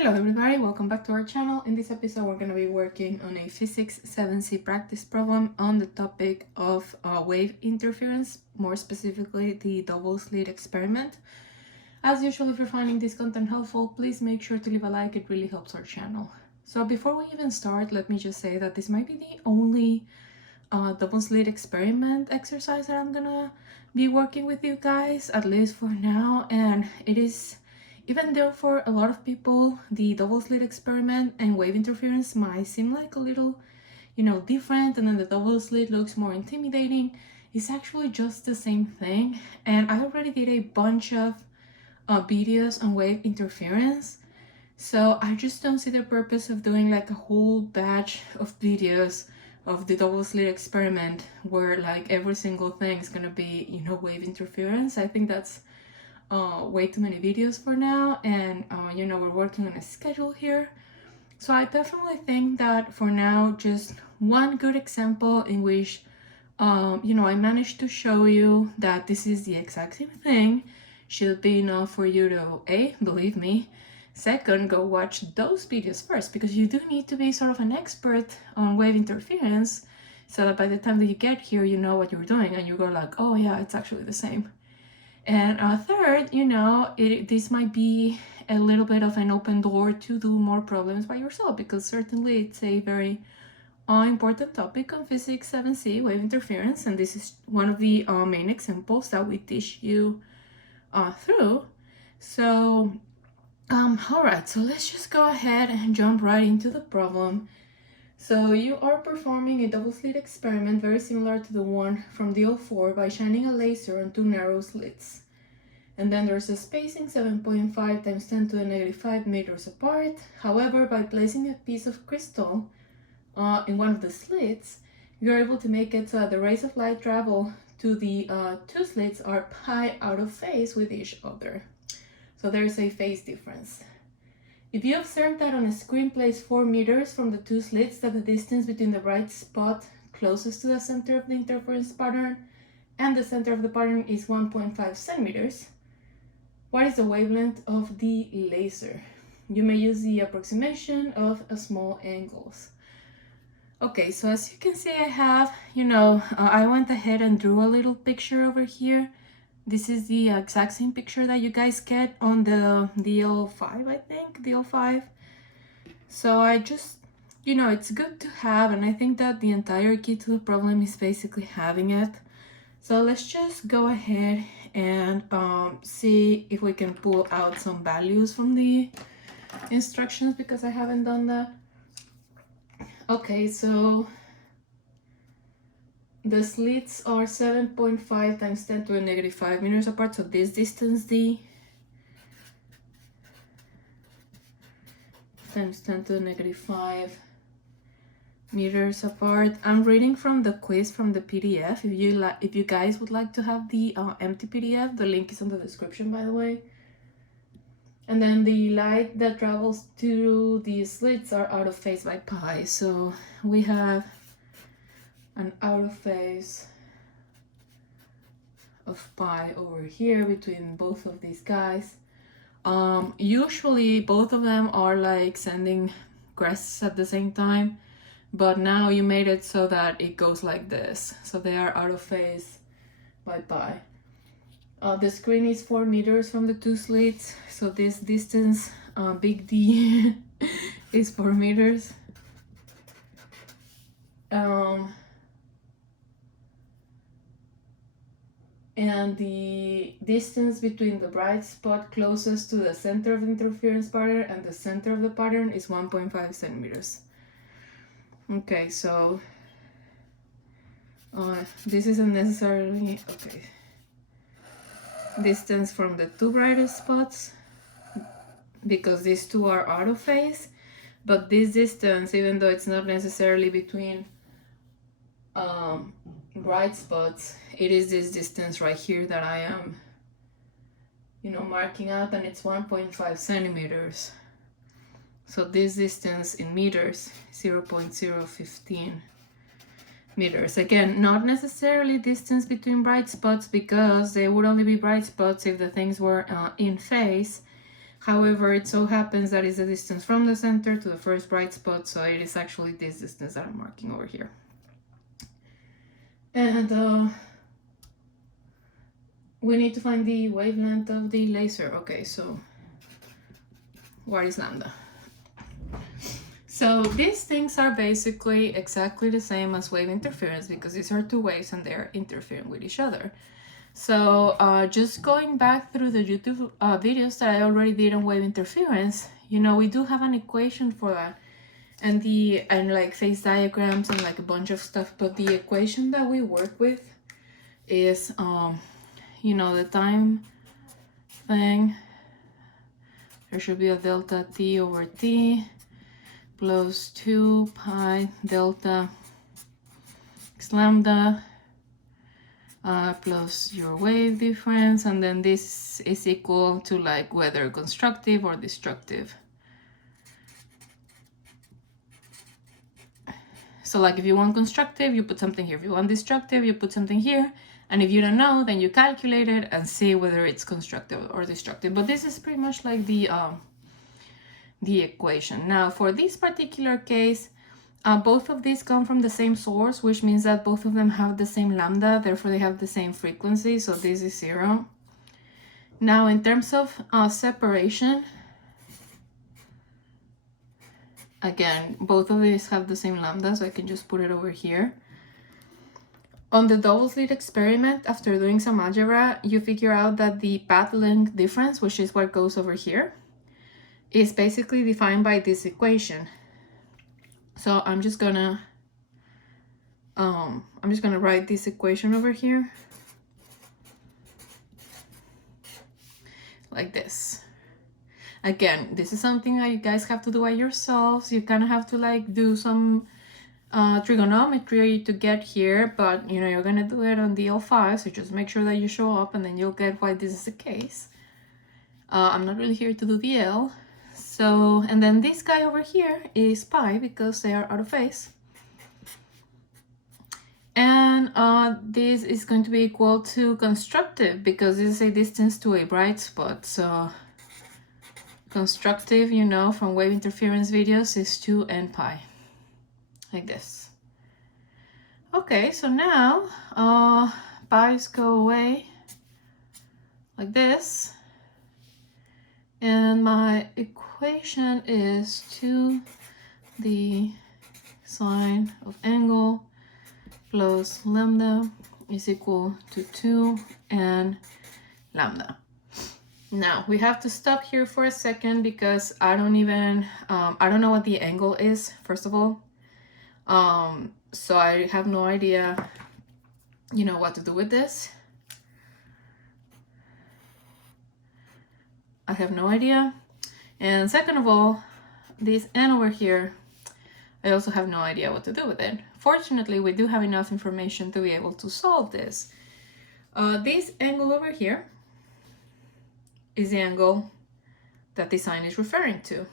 Hello everybody, welcome back to our channel. In this episode we're going to be working on a Physics 7C practice problem on the topic of wave interference, more specifically the double slit experiment. As usual, if you're finding this content helpful, please make sure to leave a like, it really helps our channel. So before we even start, let me just say that this might be the only double slit experiment exercise that I'm gonna be working with you guys, at least for now, and it is, even though for a lot of people the double slit experiment and wave interference might seem like a little, different, and then the double slit looks more intimidating, it's actually just the same thing. And I already did a bunch of videos on wave interference, so I just don't see the purpose of doing like a whole batch of videos of the double slit experiment where like every single thing is gonna be, wave interference. I think that's way too many videos for now, and we're working on a schedule here. So I definitely think that for now, just one good example in which I managed to show you that this is the exact same thing should be enough for you to A, believe me, second, go watch those videos first, because you do need to be sort of an expert on wave interference so that by the time that you get here, you know what you're doing and you go like, oh yeah, it's actually the same. And third, this might be a little bit of an open door to do more problems by yourself, because certainly it's a very important topic on Physics 7C, wave interference, and this is one of the main examples that we teach you through. So, all right, so let's just go ahead and jump right into the problem. So you are performing a double slit experiment very similar to the one from DL4 by shining a laser on two narrow slits. And then there's a spacing 7.5 times 10 to the negative 5 meters apart. However, by placing a piece of crystal in one of the slits, you're able to make it so that the rays of light travel to the two slits are pi out of phase with each other. So there's a phase difference. If you observe that on a screen placed 4 meters from the two slits, that the distance between the bright spot closest to the center of the interference pattern and the center of the pattern is 1.5 centimeters, what is the wavelength of the laser? You may use the approximation of small angles. Okay, so as you can see, I have, I went ahead and drew a little picture over here. This is the exact same picture that you guys get on the DL5, I think, DL5. So I just, it's good to have, and I think that the entire key to the problem is basically having it. So let's just go ahead and see if we can pull out some values from the instructions, because I haven't done that. Okay, so the slits are 7.5 times 10 to the negative 5 meters apart, so this distance D times 10 to the negative 5 meters apart. I'm reading from the quiz from the PDF. If you guys would like to have the empty PDF, the link is in the description, by the way. And then the light that travels to the slits are out of phase by pi, so we have an out of phase of pi over here between both of these guys. Usually both of them are like sending crests at the same time, but now you made it so that it goes like this, so they are out of phase by pi. The screen is 4 meters from the two slits, so this distance, big D, is 4 meters. And the distance between the bright spot closest to the center of the interference pattern and the center of the pattern is 1.5 centimeters. Okay, so this isn't necessarily, okay, distance from the two brightest spots, because these two are out of phase, but this distance, even though it's not necessarily between bright spots, it is this distance right here that I am, marking out, and it's 1.5 centimeters. So this distance in meters, 0.015 meters. Again, not necessarily distance between bright spots, because they would only be bright spots if the things were in phase. However, it so happens that is the distance from the center to the first bright spot, so it is actually this distance that I'm marking over here. And we need to find the wavelength of the laser. Okay, so what is lambda? So these things are basically exactly the same as wave interference because these are two waves and they're interfering with each other. So just going back through the YouTube videos that I already did on wave interference, you know, we do have an equation for that and like phase diagrams and like a bunch of stuff, but the equation that we work with is you know, the time thing, there should be a delta t over t plus 2 pi delta x lambda plus your wave difference, and then this is equal to like whether constructive or destructive. So like if you want constructive, you put something here. If you want destructive, you put something here. And if you don't know, then you calculate it and see whether it's constructive or destructive. But this is pretty much like the equation. Now for this particular case, both of these come from the same source, which means that both of them have the same lambda, therefore they have the same frequency, so this is 0. Now in terms of separation, again, both of these have the same lambda, so I can just put it over here. On the double slit experiment, after doing some algebra, you figure out that the path length difference, which is what goes over here, is basically defined by this equation. So I'm just gonna write this equation over here like this. Again, this is something that you guys have to do by yourselves. You kind of have to like do some trigonometry to get here, but you know, you're gonna do it on DL5, so just make sure that you show up and then you'll get why this is the case. I'm not really here to do DL. So, and then this guy over here is pi because they are out of phase. And this is going to be equal to constructive because this is a distance to a bright spot. So constructive, you know, from wave interference videos is 2n pi, like this. Okay, so now pi's go away like this. And my equation is 2 the sine of angle plus lambda is equal to 2 and lambda. Now we have to stop here for a second because I don't know what the angle is, first of all. So I have no idea, you know, what to do with this. I have no idea. And second of all, this n over here, I also have no idea what to do with it. Fortunately, we do have enough information to be able to solve this. This angle over here is the angle that the sine is referring to.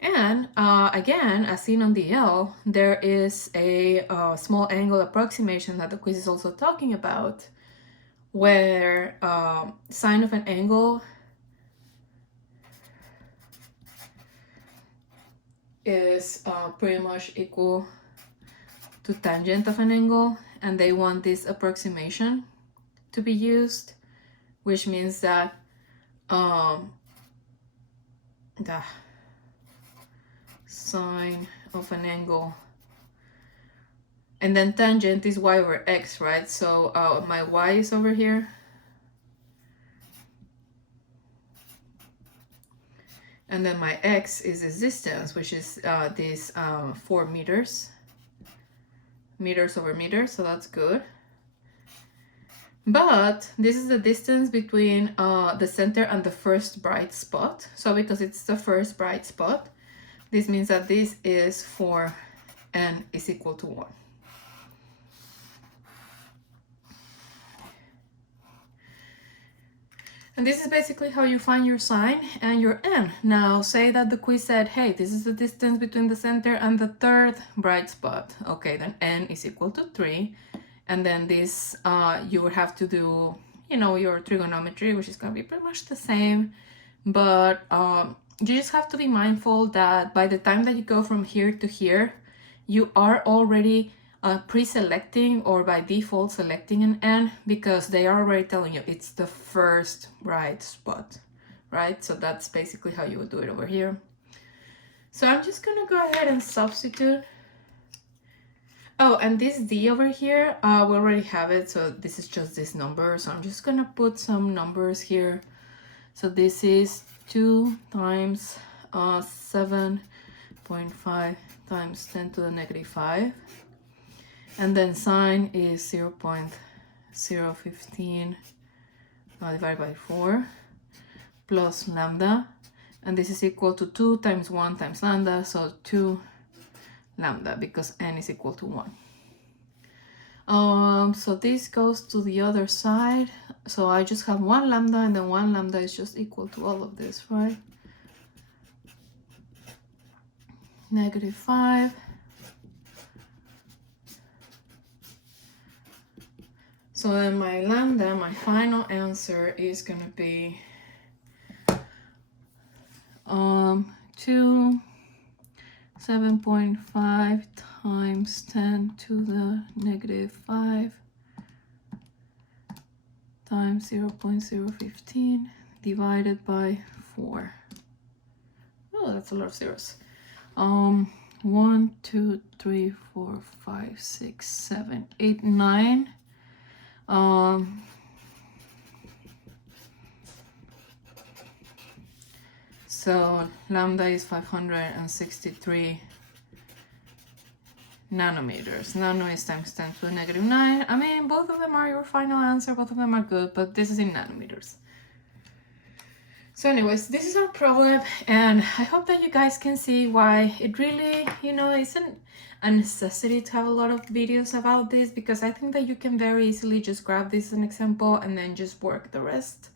And again, as seen on the L, there is a small angle approximation that the quiz is also talking about, where sine of an angle is pretty much equal to tangent of an angle, and they want this approximation to be used, which means that the sine of an angle, and then tangent is y over x, right? So my y is over here, and then my x is this distance, which is this 4 meters over meters, so that's good. But this is the distance between the center and the first bright spot. So because it's the first bright spot, this means that this is 4 n is equal to 1. And this is basically how you find your sine and your n. Now, say that the quiz said, hey, this is the distance between the center and the third bright spot. Okay, then n is equal to 3. And then this, you would have to do, you know, your trigonometry, which is going to be pretty much the same. but you just have to be mindful that by the time that you go from here to here, you are already pre-selecting or by default selecting an N, because they are already telling you it's the first right spot, right? So that's basically how you would do it over here. So I'm just gonna go ahead and substitute. Oh, and this D over here, we already have it, so this is just this number. So I'm just gonna put some numbers here. So this is 2 times 7.5 times 10 to the negative 5. And then sine is 0.015 divided by 4 plus lambda. And this is equal to 2 times 1 times lambda, so 2 lambda, because n is equal to 1. So this goes to the other side. So I just have 1 lambda, and then 1 lambda is just equal to all of this, right? Negative 5. So then my lambda, my final answer is gonna be 7.5 times 10 to the negative 5 times 0.015 divided by 4. Oh, that's a lot of zeros. 1, 2, 3, 4, 5, 6, 7, 8, 9. So lambda is 563 nanometers. Nano is times 10 to the negative 9. I mean, both of them are your final answer, both of them are good, but this is in nanometers. So anyways, this is our problem, and I hope that you guys can see why it really, isn't a necessity to have a lot of videos about this, because I think that you can very easily just grab this as an example and then just work the rest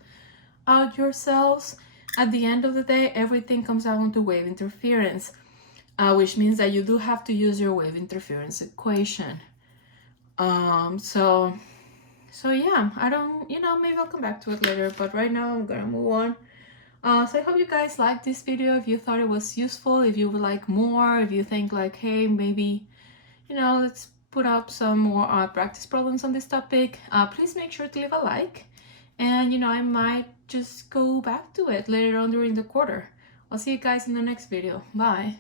out yourselves. At the end of the day, everything comes down to wave interference, which means that you do have to use your wave interference equation. So yeah, I don't, maybe I'll come back to it later, but right now I'm gonna move on. So I hope you guys liked this video. If you thought it was useful, if you would like more, if you think like, hey, maybe, let's put up some more practice problems on this topic, please make sure to leave a like. And, I might just go back to it later on during the quarter. I'll see you guys in the next video. Bye.